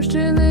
розчини